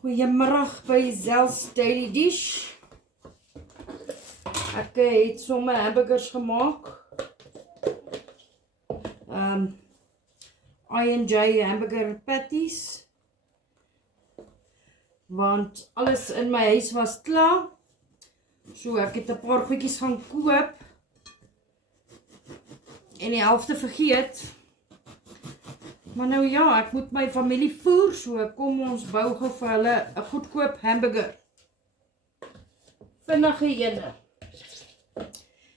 Goeiemiddag by Zel's Daily Dish. Ek het sommer hamburgers gemaak. I&J hamburger patties. Want alles in my huis was klaar. So ek het 'n paar goedjies gaan koop. En die helfte vergeet. Maar nou ja, ek moet my familie voer, so kom ons bou gou vir hulle 'n goedkoop hamburger. Vinnige ene.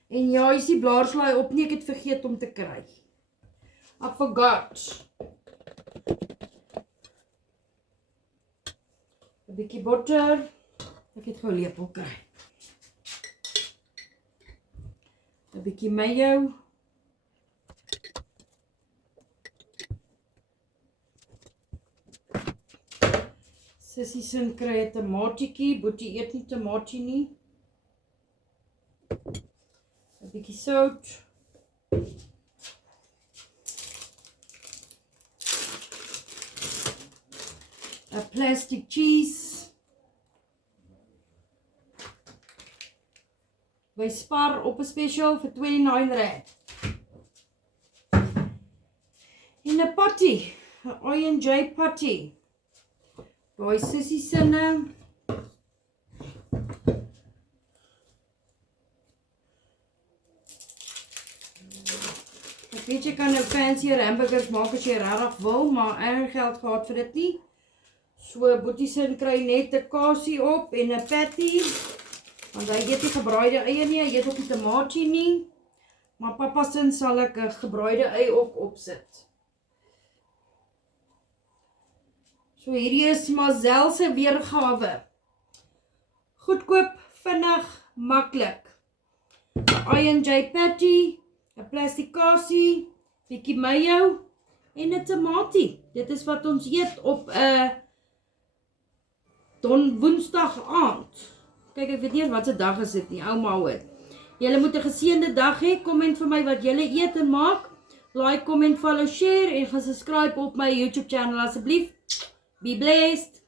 En ja, is die blaarslaai op nie, ek het vergeet om te kry. I forgot. 'n bietjie botter. Ek het gou 'n lepel kry. 'n bietjie mayo. Sissie sin kry 'n tomatietjie, Boetie eet nie tamatie nie. 'n bietjie sout. 'n plastic cheese. Wy spaar op 'n special vir R29. En 'n patty, 'n I&J patty. Daai sissie sinne. Ek weet jy kan nou fancy hamburgers maak as jy regtig wil, maar erg geld gehad vir dit nie. So Boetie sin kry net 'n kasie op en 'n patty. Want hy eet nie gebraaide eie nie, hy eet ook nie tamatie nie. Maar pappa sin sal ek 'n gebraaide ei ook opsit. So hierdie is maar Zel's se weergawe. Goedkoop, vinnig, maklik. I&J patty, 'n plastic kasie, bietjie mayo en 'n tamatie. Dit is wat ons eet op 'n Woensdag aand. Kyk, ek weet nie wat se dag is dit nie, ouma hou dit. Julle moet 'n geseënde dag hê. Komment vir my wat julle eet en maak. Like, comment, follow, share en gaan subscribe op my YouTube channel asseblief. Be blessed.